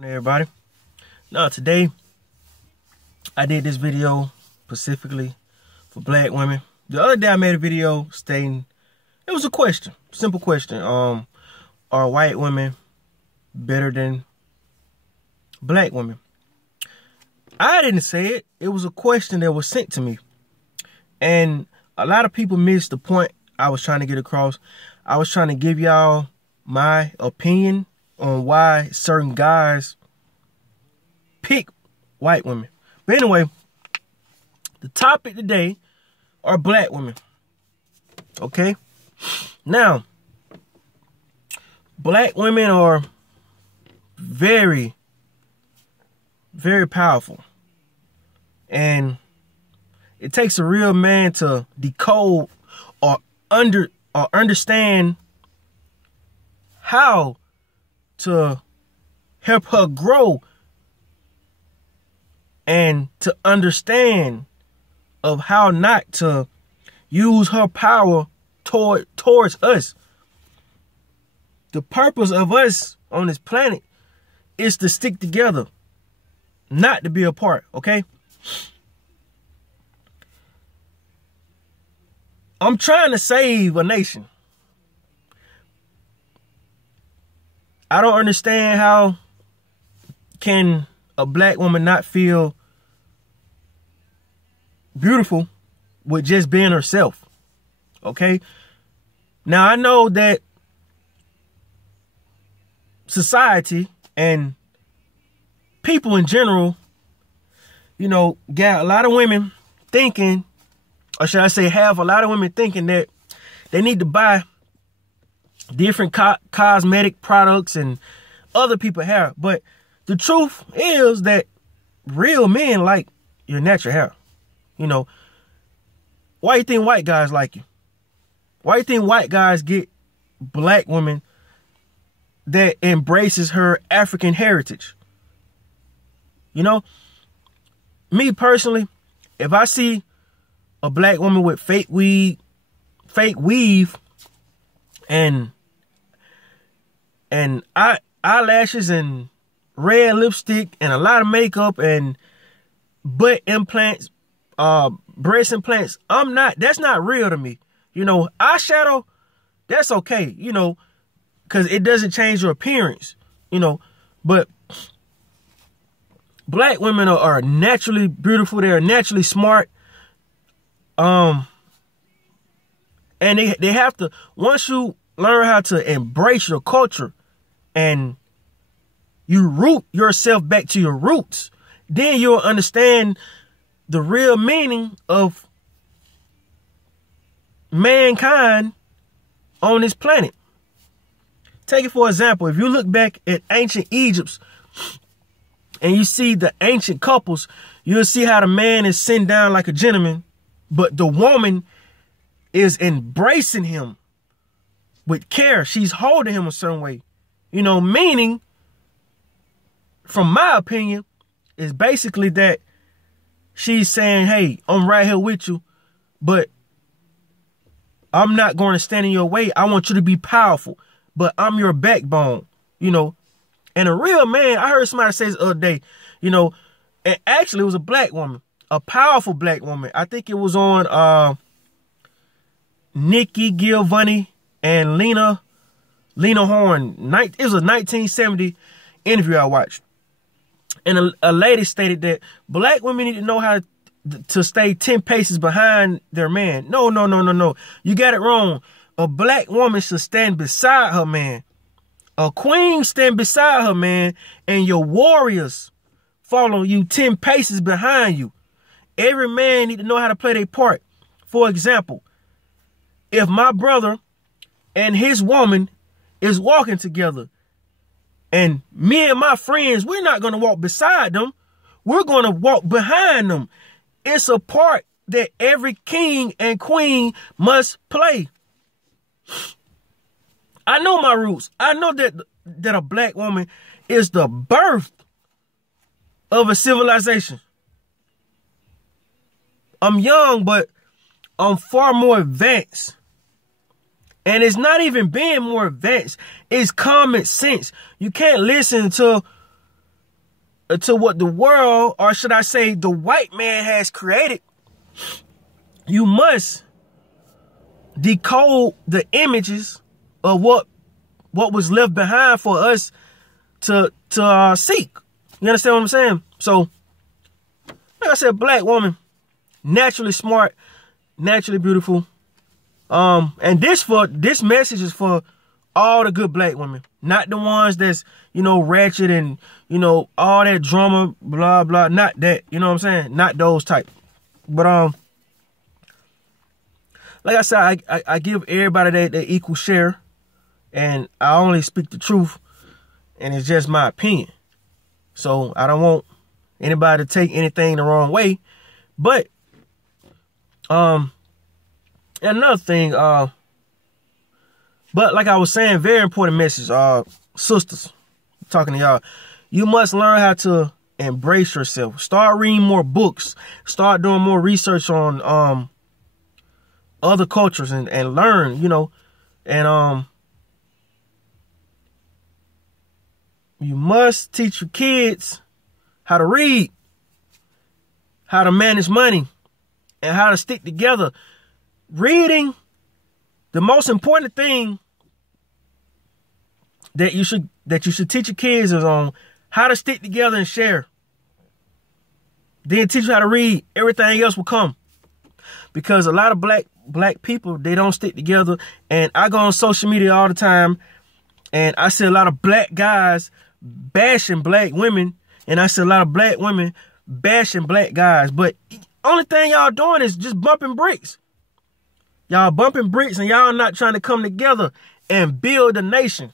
Everybody. Now today I did this video specifically for black women. The other day I made a video stating it was a question, simple question. Are white women better than black women? I didn't say it. It was a question that was sent to me. And a lot of people missed the point I was trying to get across. I was trying to give y'all my opinion on why certain guys pick white women. But anyway, the topic today are black women. Okay? Now, black women are very, very powerful. And it takes a real man to decode or understand how to help her grow and to understand of how not to use her power towards us. The purpose of us on this planet is to stick together, not to be apart, okay? I'm trying to save a nation. I don't understand how can a black woman not feel beautiful with just being herself. Okay? Now, I know that society and people in general, you know, got a lot of women thinking, or should I say have a lot of women thinking that they need to buy different cosmetic products and other people's hair. But the truth is that real men like your natural hair. You know, why you think white guys like you? Why you think white guys get black women that embraces her African heritage? You know, me personally, if I see a black woman with fake weave and eyelashes and red lipstick and a lot of makeup and butt implants, breast implants, that's not real to me. You know, eyeshadow, that's okay, you know, because it doesn't change your appearance, you know. But black women are naturally beautiful. They're naturally smart. And they have to, once you learn how to embrace your culture and you root yourself back to your roots, then you'll understand the real meaning of mankind on this planet. Take it for example. If you look back at ancient Egypt and you see the ancient couples, you'll see how the man is sitting down like a gentleman, but the woman is embracing him with care. She's holding him a certain way. You know, meaning, from my opinion, is basically that she's saying, hey, I'm right here with you, but I'm not going to stand in your way. I want you to be powerful, but I'm your backbone, you know. And a real man, I heard somebody say this the other day, you know, and actually it was a black woman, a powerful black woman. I think it was on Nikki Giovanni and Lena Horne. It was a 1970 interview I watched. And a lady stated that black women need to know how to stay 10 paces behind their man. No. You got it wrong. A black woman should stand beside her man. A queen stand beside her man, and your warriors follow you 10 paces behind you. Every man need to know how to play their part. For example, if my brother and his woman is walking together, and me and my friends, we're not going to walk beside them. We're going to walk behind them. It's a part that every king and queen must play. I know my roots. I know that a black woman is the birth of a civilization. I'm young, but I'm far more advanced. And it's not even being more advanced. It's common sense. You can't listen to to what the world, or should I say the white man, has created, you must decode the images of what was left behind for us to seek. You understand what I'm saying? So, like I said, black woman, naturally smart, naturally beautiful. And this message is for all the good black women, not the ones that's, you know, ratchet and, you know, all that drama, blah, blah, not that, you know what I'm saying? Not those type. But, like I said, I give everybody their equal share, and I only speak the truth, and it's just my opinion. So I don't want anybody to take anything the wrong way. But, another thing, but like I was saying, very important message, sisters, talking to y'all. You must learn how to embrace yourself. Start reading more books. Start doing more research on other cultures and learn, you know. And you must teach your kids how to read, how to manage money, and how to stick together. Reading, the most important thing that you should teach your kids is on how to stick together and share. Then teach you how to read. Everything else will come. Because a lot of black people, they don't stick together. And I go on social media all the time, and I see a lot of black guys bashing black women, and I see a lot of black women bashing black guys. But only thing y'all doing is just bumping bricks. Y'all bumping bricks, and y'all not trying to come together and build a nation.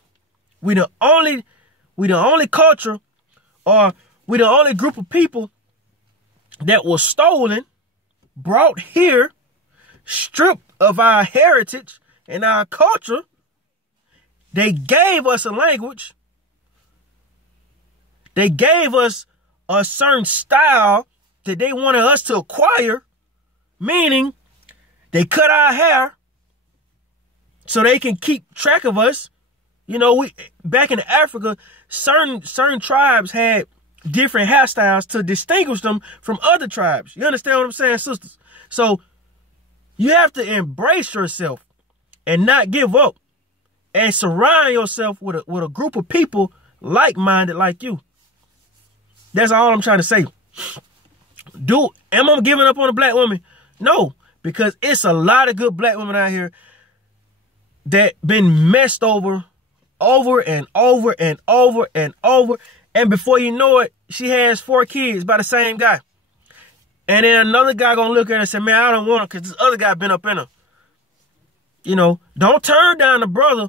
We the only culture, or we the only group of people that was stolen, brought here, stripped of our heritage and our culture. They gave us a language. They gave us a certain style that they wanted us to acquire, meaning they cut our hair so they can keep track of us. You know, back in Africa, certain tribes had different hairstyles to distinguish them from other tribes. You understand what I'm saying, sisters? So you have to embrace yourself and not give up, and surround yourself with a group of people like-minded like you. That's all I'm trying to say. Am I giving up on a black woman? No, because it's a lot of good black women out here that been messed over and over and over and over. And before you know it, she has 4 kids by the same guy. And then another guy gonna look at her and say, man, I don't want her because this other guy been up in her. You know, don't turn down the brother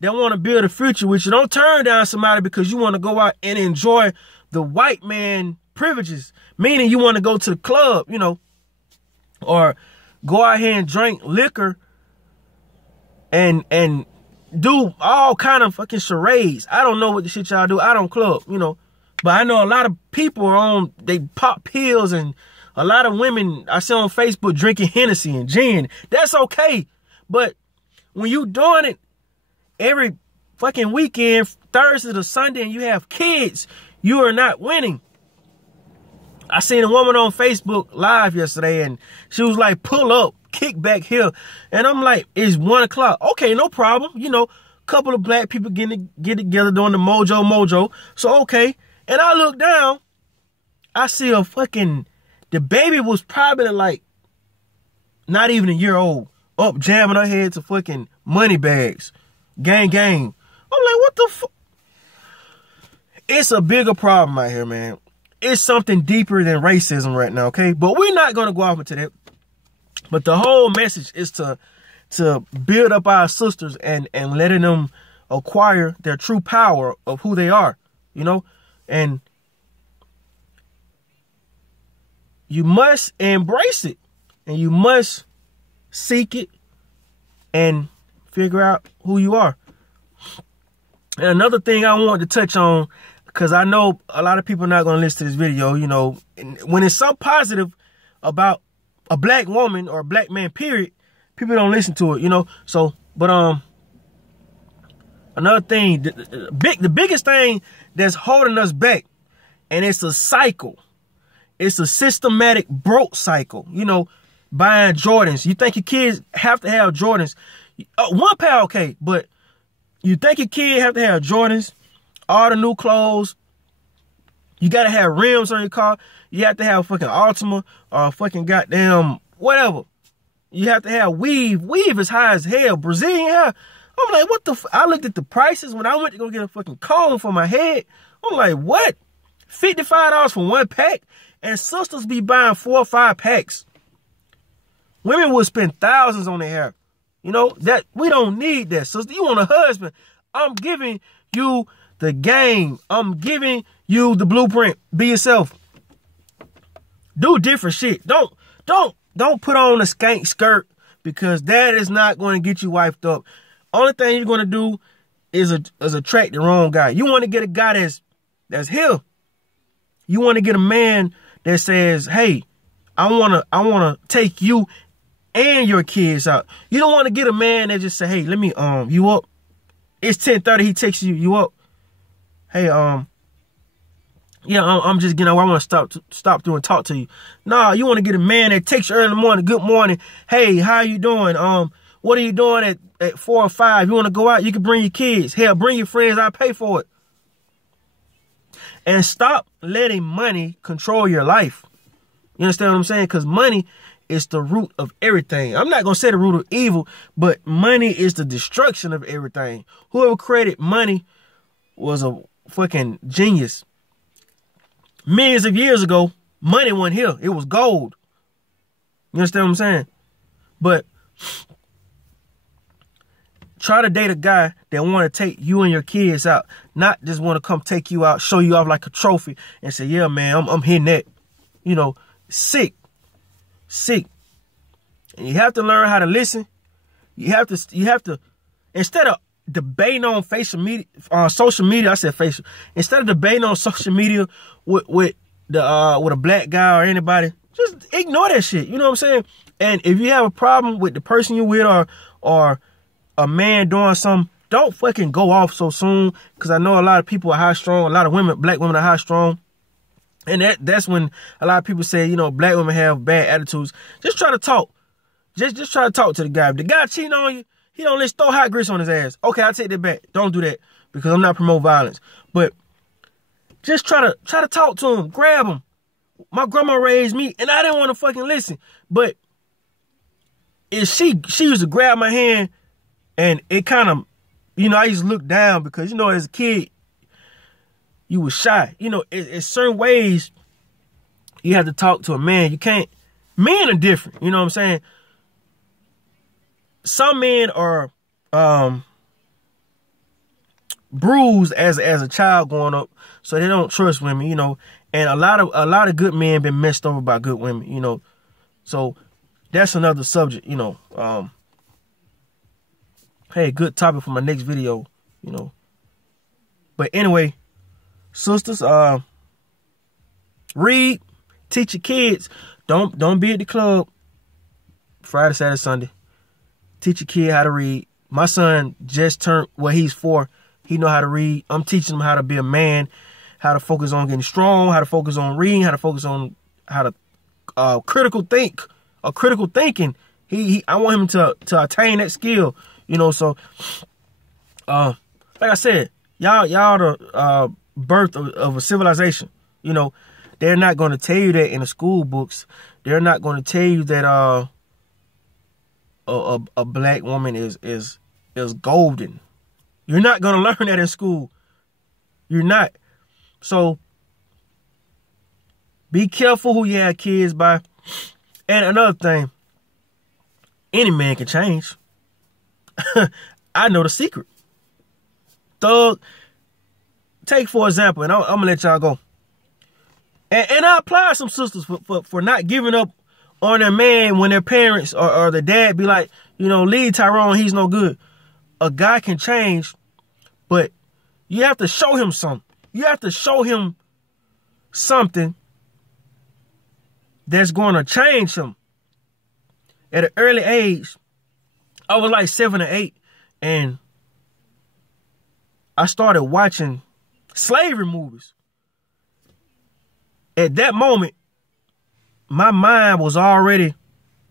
that want to build a future with you. Don't turn down somebody because you want to go out and enjoy the white man privileges. Meaning you want to go to the club, you know, or go out here and drink liquor and do all kind of fucking charades. I don't know what the shit y'all do. I don't club, you know. But I know a lot of people they pop pills, and a lot of women I see on Facebook drinking Hennessy and gin. That's okay. But when you doing it every fucking weekend, Thursday to Sunday, and you have kids, you are not winning. I seen a woman on Facebook Live yesterday, and she was like, pull up, kick back here. And I'm like, it's 1 o'clock. Okay, no problem. You know, couple of black people get together doing the mojo. So, okay. And I look down, I see the baby was probably like not even a year old, up jamming her head to fucking money bags. Gang. I'm like, what the fuck? It's a bigger problem out here, man. It's something deeper than racism right now, okay? But we're not going to go off into that. But the whole message is to build up our sisters and letting them acquire their true power of who they are, you know? And you must embrace it, and you must seek it and figure out who you are. And another thing I want to touch on, because I know a lot of people are not going to listen to this video, you know, when it's so positive about a black woman or a black man, period, people don't listen to it, you know. So, but another thing, the biggest thing that's holding us back And it's a cycle. It's a systematic broke cycle. You know, buying Jordans. You think your kids have to have Jordans. One pair, okay, but you think your kid have to have Jordans, all the new clothes. You got to have rims on your car. You have to have fucking Altima or fucking goddamn whatever. You have to have weave. Weave is high as hell. Brazilian hair. I'm like, what the I looked at the prices when I went to go get a fucking comb for my head. I'm like, what? $55 for one pack? And sisters be buying 4 or 5 packs. Women will spend thousands on their hair. You know, that we don't need that, sister. You want a husband. I'm giving you the game. I'm giving you the blueprint. Be yourself. Do different shit. Don't put on a skank skirt, because that is not going to get you wifed up. Only thing you're going to do is attract the wrong guy. You want to get a guy that's here. You want to get a man that says, hey, I want to take you and your kids out. You don't want to get a man that just say, hey, let me, you up. It's 10:30. He texts you up. Hey, yeah, I'm just getting, I want to stop through and talk to you. Nah, you want to get a man that takes you early in the morning. Good morning. Hey, how you doing? What are you doing at 4 or 5? You want to go out? You can bring your kids. Hell, bring your friends. I'll pay for it. And stop letting money control your life. You understand what I'm saying? Because money is the root of everything. I'm not going to say the root of evil, but money is the destruction of everything. Whoever created money was a fucking genius. Millions of years ago, money wasn't here. It was gold. You understand what I'm saying? But try to date a guy that want to take you and your kids out, not just want to come take you out, show you off like a trophy, and say, yeah, man, I'm hitting that. You know, sick. And you have to learn how to listen. You have to, instead of debating on social media, I said facial. Instead of debating on social media with a black guy or anybody, just ignore that shit. You know what I'm saying? And if you have a problem with the person you're with or a man doing something, don't fucking go off so soon. Because I know a lot of people are high strong. A lot of women, black women, are high strong. And that's when a lot of people say, you know, black women have bad attitudes. Just try to talk. Just try to talk to the guy. If the guy cheating on you, he don't let's throw hot grits on his ass. Okay, I take that back. Don't do that, because I'm not promoting violence. But just try to talk to him. Grab him. My grandma raised me, and I didn't want to fucking listen. But if she used to grab my hand, and it kind of, you know, I used to look down because, you know, as a kid, you was shy. You know, it's certain ways you have to talk to a man. You can't. Men are different. You know what I'm saying? Some men are bruised as a child growing up, so they don't trust women. You know, and a lot of good men been messed over by good women. You know, so that's another subject. You know, hey, good topic for my next video. You know, but anyway. Sisters, read, teach your kids. Don't be at the club Friday, Saturday, Sunday. Teach your kid how to read. My son just turned, well, he's 4. He know how to read. I'm teaching him how to be a man, how to focus on getting strong, how to focus on reading, how to focus on how to critical thinking. I want him to attain that skill. You know, so like I said, y'all the birth of a civilization. You know, they're not going to tell you that in the school books. They're not going to tell you that a black woman is golden. You're not going to learn that in school. You're not. So be careful who you have kids by. And another thing, any man can change. I know the secret. Thug. Take, for example, and I'm going to let y'all go. And I applaud some sisters for not giving up on their man when their parents or their dad be like, you know, leave Tyrone, he's no good. A guy can change, but you have to show him something. You have to show him something that's going to change him. At an early age, I was like 7 or 8, and I started watching slavery movies. at that moment, my mind was already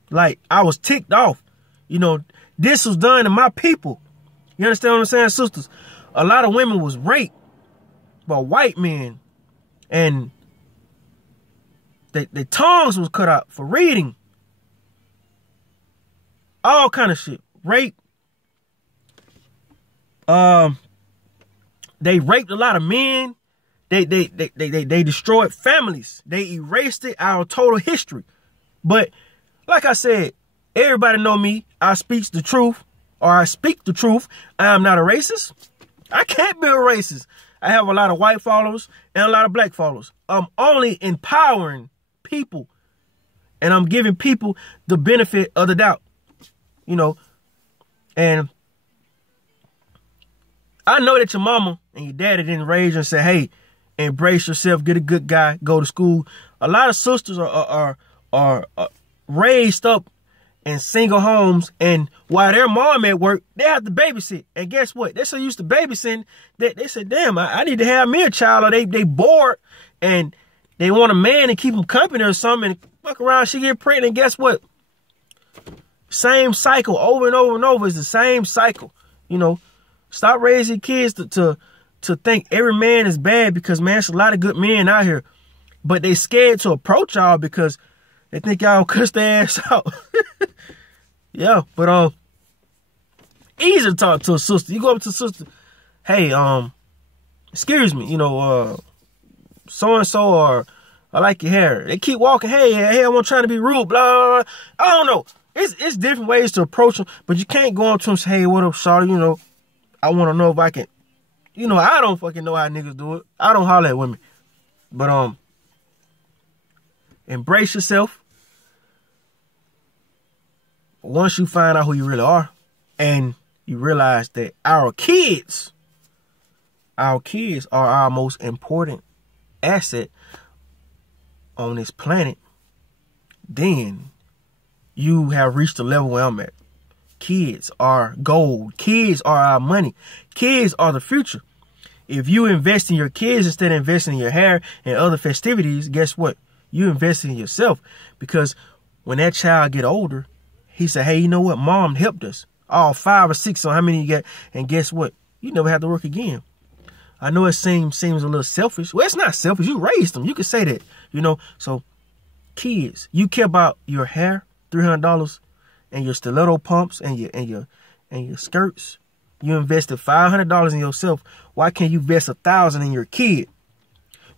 like, I was ticked off. You know, this was done to my people. You understand what I'm saying, sisters? A lot of women was raped by white men, and their tongues was cut out for reading. All kind of shit. Rape. They raped a lot of men. They destroyed families. They erased it out of total history. But like I said, everybody know me. I speak the truth, or I speak the truth. I am not a racist. I can't be a racist. I have a lot of white followers and a lot of black followers. I'm only empowering people, and I'm giving people the benefit of the doubt. You know, and I know that your mama and your daddy didn't raise you and say, hey, embrace yourself, get a good guy, go to school. A lot of sisters are raised up in single homes, and while their mom at work, they have to babysit. And guess what? They're so used to babysitting that they said, damn, I need to have me a child, or they bored and they want a man to keep them company or something, and fuck around, she get pregnant, and guess what? Same cycle over and over and over. It's the same cycle. You know, stop raising kids to think every man is bad, because, man, there's a lot of good men out here. But they scared to approach y'all because they think y'all cuss their ass out. Yeah, but easy to talk to a sister. You go up to a sister, hey, excuse me, you know, so-and-so, or I like your hair. They keep walking, hey, I'm not trying to be rude, blah, blah, blah. I don't know. It's different ways to approach them, but you can't go up to them and say, hey, what up, shawty? You know, I want to know if I can, you know, I don't fucking know how niggas do it. I don't holler at women. But, embrace yourself. Once you find out who you really are, and you realize that our kids are our most important asset on this planet, then you have reached the level where I'm at. Kids are gold. Kids are our money. Kids are the future. If you invest in your kids instead of investing in your hair and other festivities, guess what? You invest in yourself, because when that child get older, he said, hey, you know what? Mom helped us. All 5 or 6 on how many you get. And guess what? You never have to work again. I know it seems a little selfish. Well, it's not selfish. You raised them. You can say that, you know. So kids, you care about your hair, $300, and your stiletto pumps and your skirts. You invested $500 in yourself. Why can't you invest $1,000 in your kid?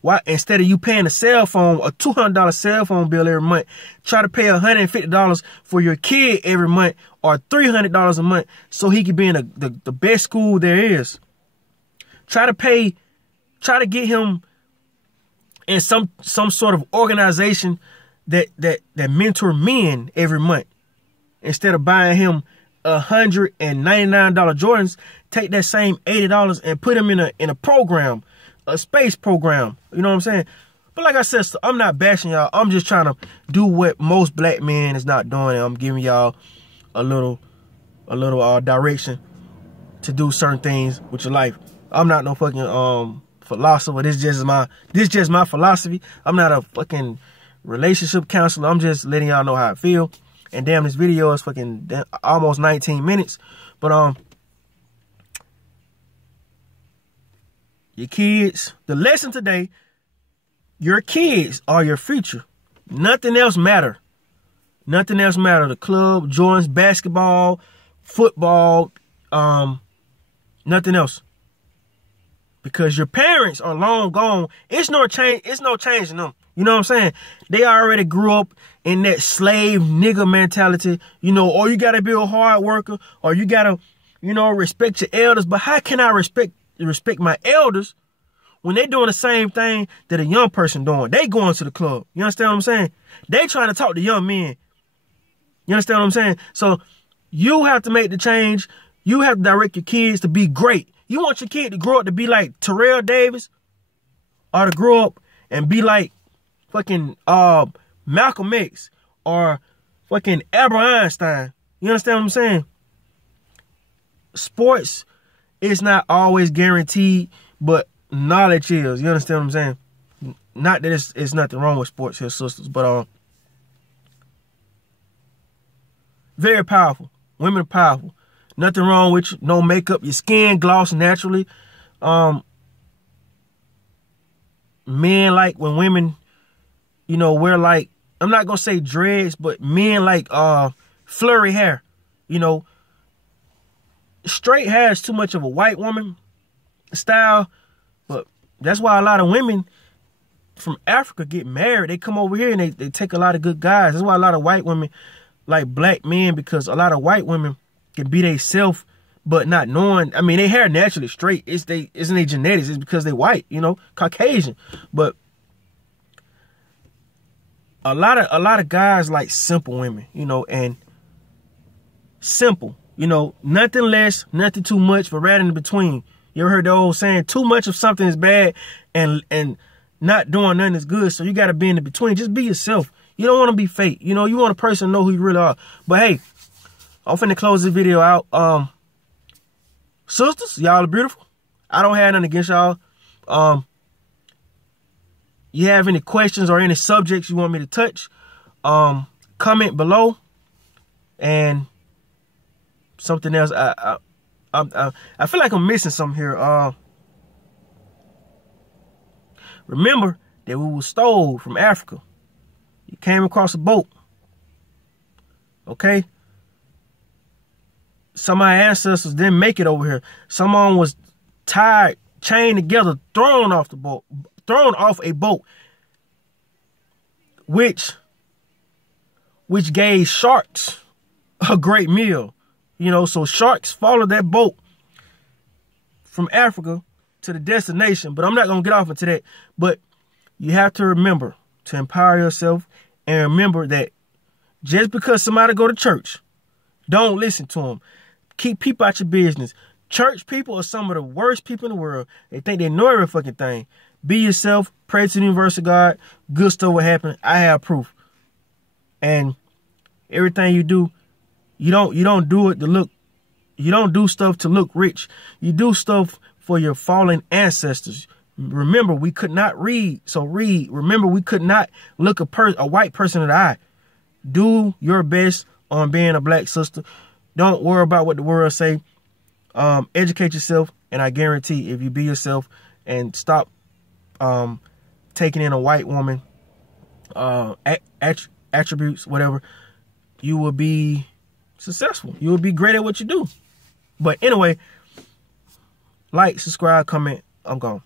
Why, instead of you paying a $200 cell phone bill every month, try to pay $150 for your kid every month, or $300 a month, so he can be in the best school there is. Try to get him in some sort of organization that mentor men every month. Instead of buying him $199 Jordans, take that same $80 and put him in a program, a space program. You know what I'm saying? But like I said, I'm not bashing y'all. I'm just trying to do what most black men is not doing, and I'm giving y'all a little direction to do certain things with your life. I'm not no fucking philosopher. This just my philosophy. I'm not a fucking relationship counselor. I'm just letting y'all know how I feel. And damn, this video is fucking almost 19 minutes. But your kids, the lesson today, your kids are your future. Nothing else matter. Nothing else matter. The club, Jordans, basketball, football, nothing else. Because your parents are long gone. It's no changing them. You know what I'm saying? They already grew up in that slave nigga mentality. You know, or you gotta be a hard worker, or you gotta, you know, respect your elders. But how can I respect my elders when they doing the same thing that a young person doing? They going to the club. You understand what I'm saying? They trying to talk to young men. You understand what I'm saying? So you have to make the change. You have to direct your kids to be great. You want your kid to grow up to be like Terrell Davis, or to grow up and be like fucking Malcolm X, or fucking Albert Einstein. You understand what I'm saying? Sports is not always guaranteed, but knowledge is. You understand what I'm saying? not that it's nothing wrong with sports here, sisters, but very powerful. Women are powerful. Nothing wrong with you. No makeup. Your skin gloss naturally. Men like when women, you know, wear like, I'm not gonna say dreads, but men like flurry hair. You know, straight hair is too much of a white woman style, but that's why a lot of women from Africa get married. They come over here and they take a lot of good guys. That's why a lot of white women like black men, because a lot of white women can be they self, but not knowing. I mean, they hair naturally straight. Isn't they genetics? It's because they white, you know, Caucasian. But a lot of guys like simple women, you know, and simple, you know, nothing less, nothing too much, but right in between. You ever heard the old saying, too much of something is bad and not doing nothing is good. So you got to be in the between. Just be yourself. You don't want to be fake. You know, you want a person to know who you really are. But hey, I'm finna close this video out. Sisters, y'all are beautiful. I don't have nothing against y'all. You have any questions or any subjects you want me to touch, comment below. And something else, I feel like I'm missing something here. Remember that we were stole from Africa. You came across a boat. Okay? Some of our ancestors didn't make it over here. Someone was tied, chained together, thrown off a boat, which gave sharks a great meal. You know, so sharks followed that boat from Africa to the destination. But I'm not going to get off into that. But you have to remember to empower yourself, and remember that just because somebody go to church, don't listen to them. Keep people out your business. Church people are some of the worst people in the world. They think they know every fucking thing. Be yourself. Pray to the universe of God. Good stuff will happen. I have proof. And everything you do, you don't do it to look. You don't do stuff to look rich. You do stuff for your fallen ancestors. Remember, we could not read. So read. Remember, we could not look a white person in the eye. Do your best on being a black sister. Don't worry about what the world say. Educate yourself, and I guarantee if you be yourself and stop taking in a white woman attributes, whatever, you will be successful. You will be great at what you do. But anyway, like, subscribe, comment. I'm gone.